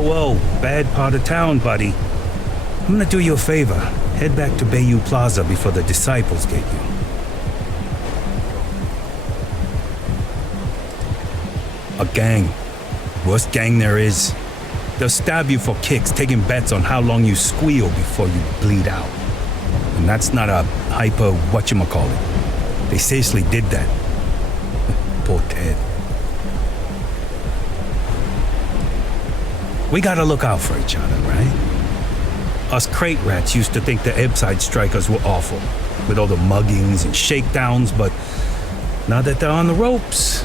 whoa. Bad part of town, buddy. I'm gonna do you a favor. Head back to Bэй Plaza before the disciples get you. A gang. Worst gang there is. They'll stab you for kicks, taking bets on how long you squeal before you bleed out. And that's not a hyper whatchamacallit. They seriously did that. Poor Ted. We gotta look out for each other, right? Us crate rats used to think the Ebbside Strikers were awful, with all the muggings and shakedowns, but now that they're on the ropes,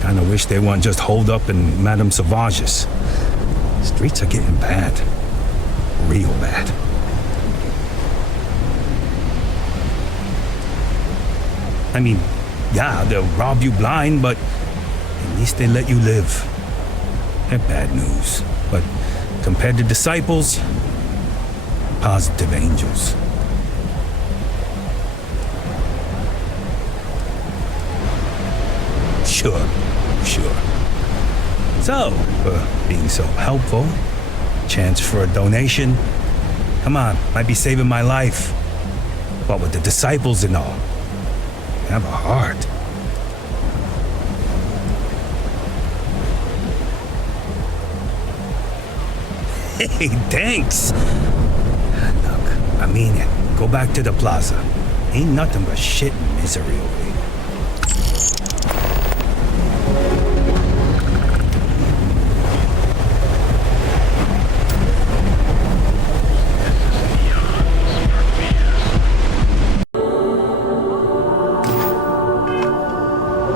kinda wish they weren't just holed up in Madame Sauvage's. Streets are getting bad. Real bad. I mean, yeah, they'll rob you blind, but at least they let you live. They're bad news, but compared to disciples, positive angels. Sure. So, being so helpful, chance for a donation. Come on, might be saving my life. What with the disciples and all. Have a heart. Hey, thanks. Look, I mean it. Go back to the plaza. Ain't nothing but shit and misery over here.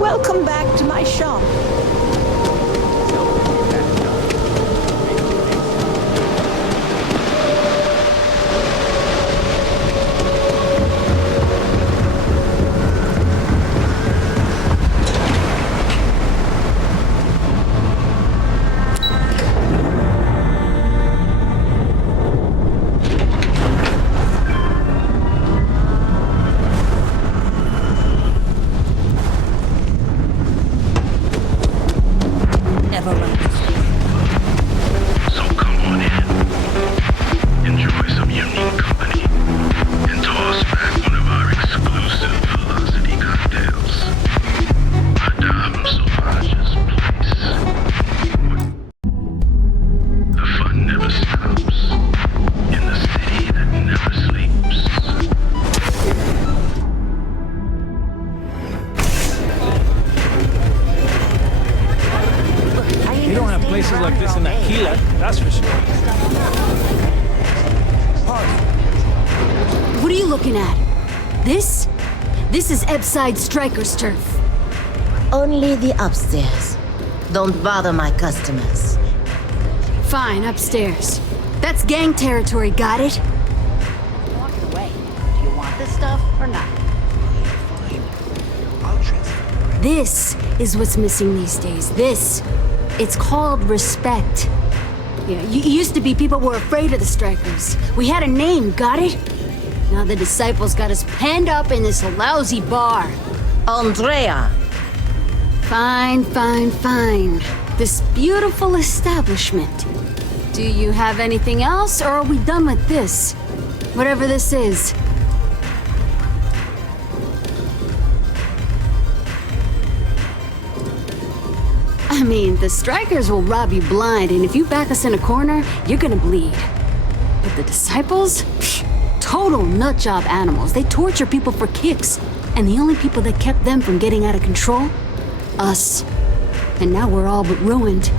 Welcome back to my shop. What are you looking at? This? This is Ebbside Straiker's turf. Only the upstairs. Don't bother my customers. Fine, upstairs. That's gang territory, got it? Walking away. Do you want this stuff or not? Fine. I'll transfer. This is what's missing these days. This. It's called respect. Yeah, it used to be people were afraid of the Strikers. We had a name, got it? Now the disciples got us penned up in this lousy bar. Andrea! Fine. This beautiful establishment. Do you have anything else, or are we done with this? Whatever this is. I mean, the Strikers will rob you blind, and if you back us in a corner, you're gonna bleed. But the disciples? Psh, total nutjob animals. They torture people for kicks. And the only people that kept them from getting out of control? Us. And now we're all but ruined.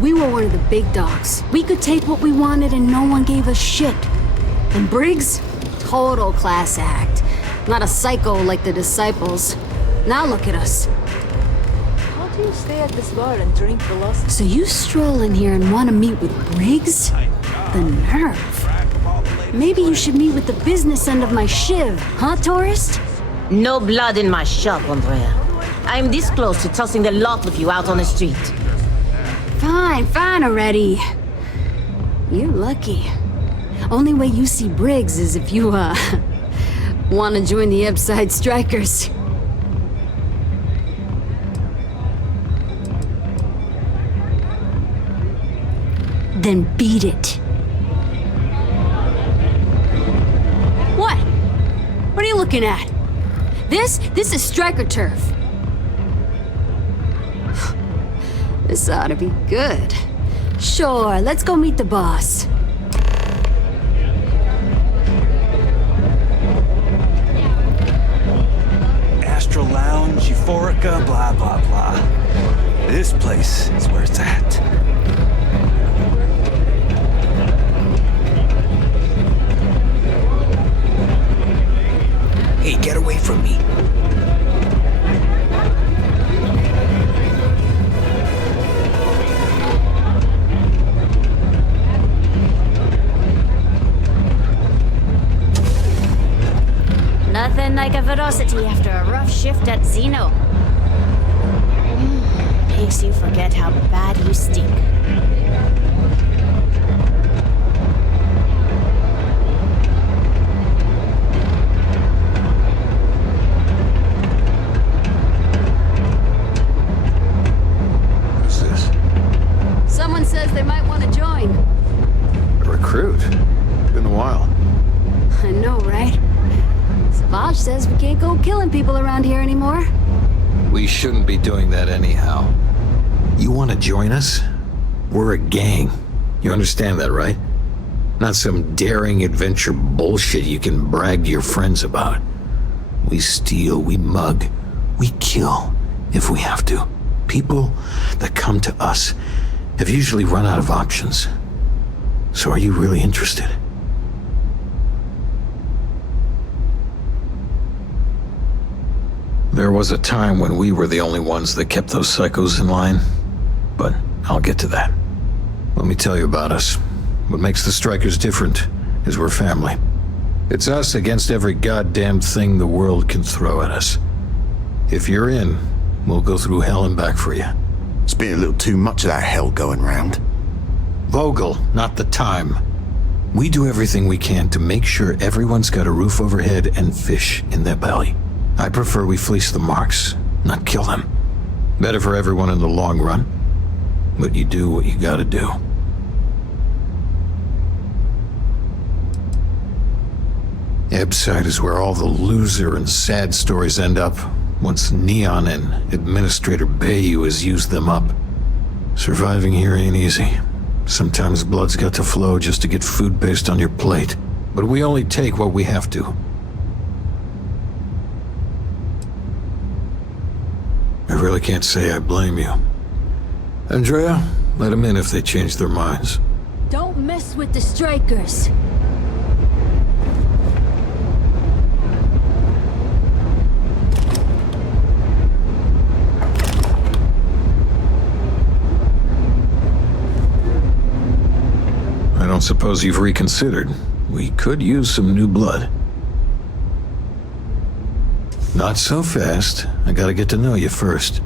We were one of the big dogs. We could take what we wanted and no one gave us shit. And Briggs? Total class act. Not a psycho like the disciples. Now look at us. How do you stay at this bar and drink velocity? So you stroll in here and want to meet with Briggs? The nerve. Maybe you should meet with the business end of my shiv, huh, tourist? No blood in my shop, Andrea. I'm this close to tossing the lot of you out on the street. Fine already. You're lucky. Only way you see Briggs is if you, want to join the Ebbside Strikers. then beat it. What? What are you looking at? This is striker turf. This ought to be good. Sure, let's go meet the boss. Astral Lounge, Euphorica, blah, blah, blah. This place is where it's at. Hey, get away from me. Nothing like a velocity after a rough shift at Xeno. Makes you forget how bad you stink. Who's this? Someone says they might want to join. A recruit? Been a while. I know, right? Savage says we can't go killing people around here anymore. We shouldn't be doing that anyhow. You want to join us? We're a gang. You understand that, right? Not some daring adventure bullshit you can brag to your friends about. We steal, we mug, we kill if we have to. People that come to us have usually run out of options. So are you really interested? There was a time when we were the only ones that kept those psychos in line, but I'll get to that. Let me tell you about us. What makes the Strikers different is we're family. It's us against every goddamn thing the world can throw at us. If you're in, we'll go through hell and back for you. It's been a little too much of that hell going round. Vogel, not the time. We do everything we can to make sure everyone's got a roof overhead and fish in their belly. I prefer we fleece the marks, not kill them. Better for everyone in the long run. But you do what you gotta do. Ebbside is where all the loser and sad stories end up, once Neon and Administrator Bэй has used them up. Surviving here ain't easy. Sometimes blood's got to flow just to get food based on your plate. But we only take what we have to. I really can't say I blame you. Andrea, let them in if they change their minds. Don't mess with the Strikers. I don't suppose you've reconsidered. We could use some new blood. Not so fast. I gotta get to know you first.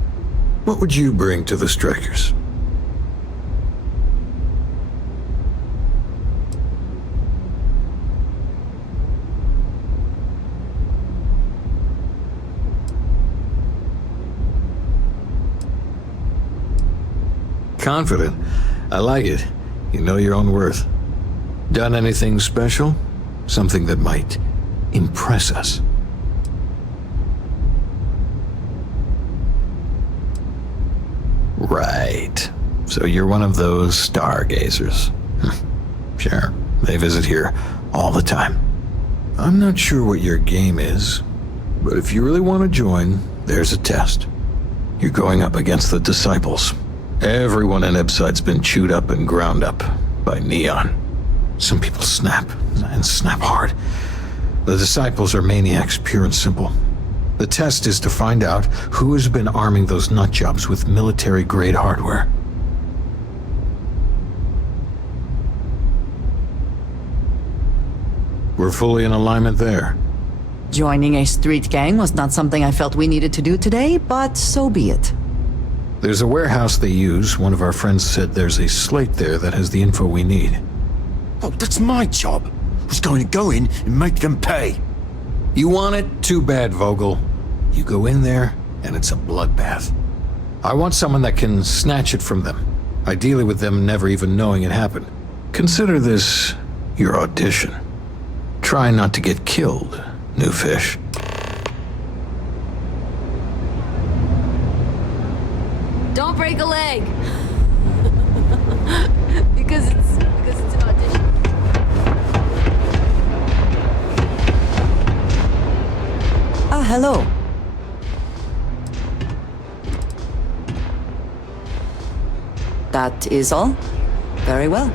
What would you bring to the Strikers? Confident. I like it. You know your own worth. Done anything special? Something that might impress us? Right. So you're one of those stargazers. Sure, they visit here all the time. I'm not sure what your game is, but if you really want to join, there's a test. You're going up against the Disciples. Everyone in Ebbside's been chewed up and ground up by Neon. Some people snap, and snap hard. The Disciples are maniacs, pure and simple. The test is to find out who has been arming those nutjobs with military-grade hardware. We're fully in alignment there. Joining a street gang was not something I felt we needed to do today, but so be it. There's a warehouse they use. One of our friends said there's a slate there that has the info we need. Oh, that's my job. I was going to go in and make them pay. You want it? Too bad, Vogel. You go in there, and it's a bloodbath. I want someone that can snatch it from them. ideally with them never even knowing it happened. Consider this your audition. Try not to get killed, new fish. Don't break a leg. because it's an audition. Ah, hello. That is all? Very well.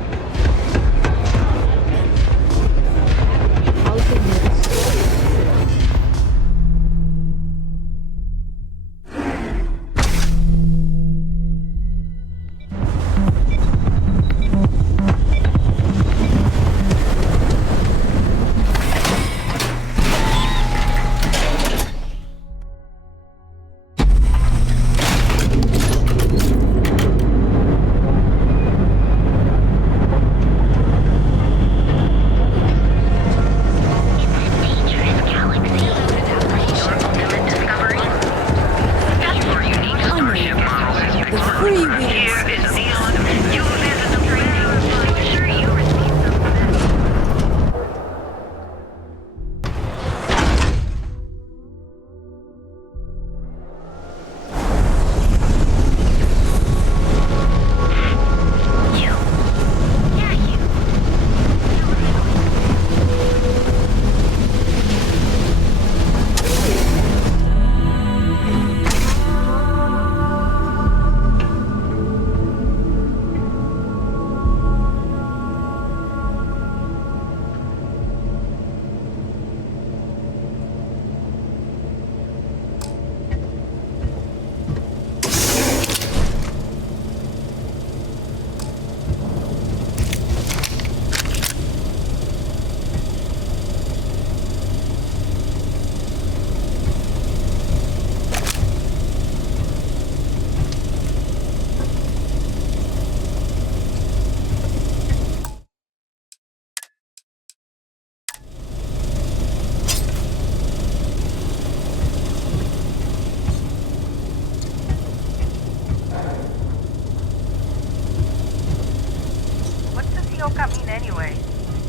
Anyway,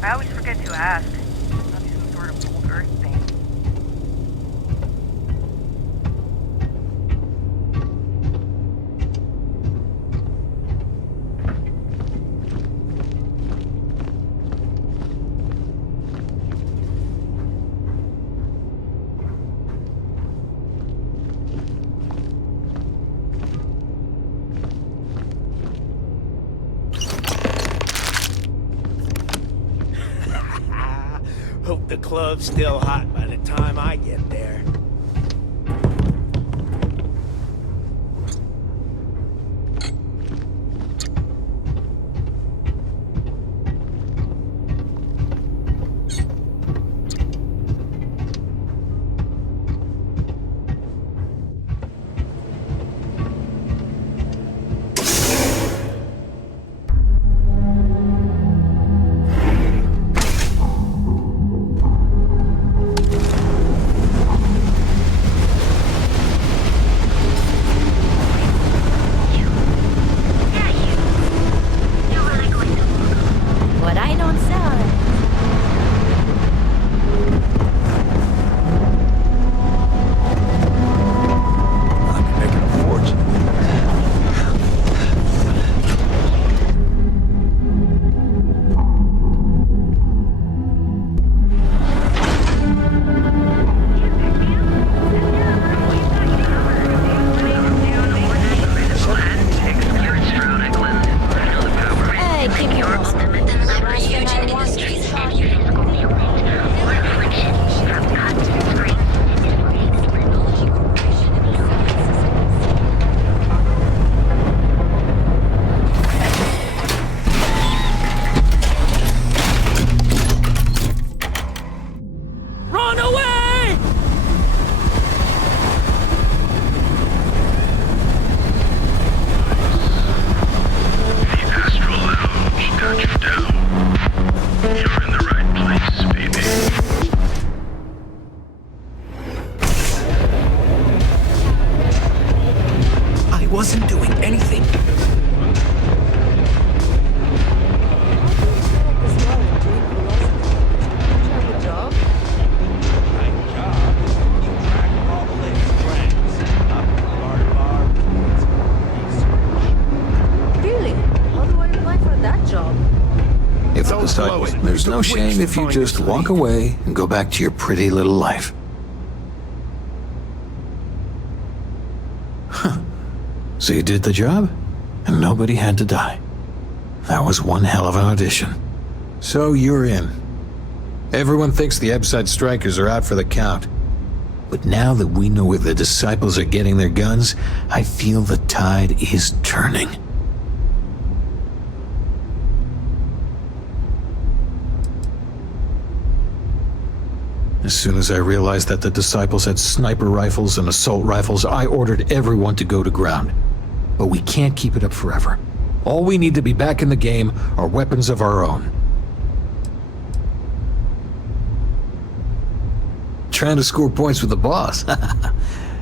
I always forget to ask. Must be some sort of old Earth thing. Hope the club's still hot by the time I get there. I wasn't doing anything. the disciples. There's no shame if you just walk away and go back to your pretty little life. Huh. So you did the job, and nobody had to die. That was one hell of an audition. So you're in. Everyone thinks the Ebbside Strikers are out for the count. But now that we know where the disciples are getting their guns, I feel the tide is turning. As soon as I realized that the disciples had sniper rifles and assault rifles, I ordered everyone to go to ground. But we can't keep it up forever. All we need to be back in the game are weapons of our own. Trying to score points with the boss.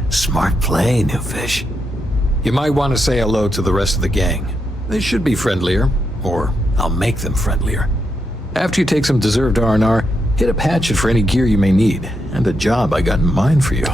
Smart play, new fish. You might want to say hello to the rest of the gang. They should be friendlier, or I'll make them friendlier. After you take some deserved R&R, hit up Hatchet for any gear you may need, and a job I got in mind for you.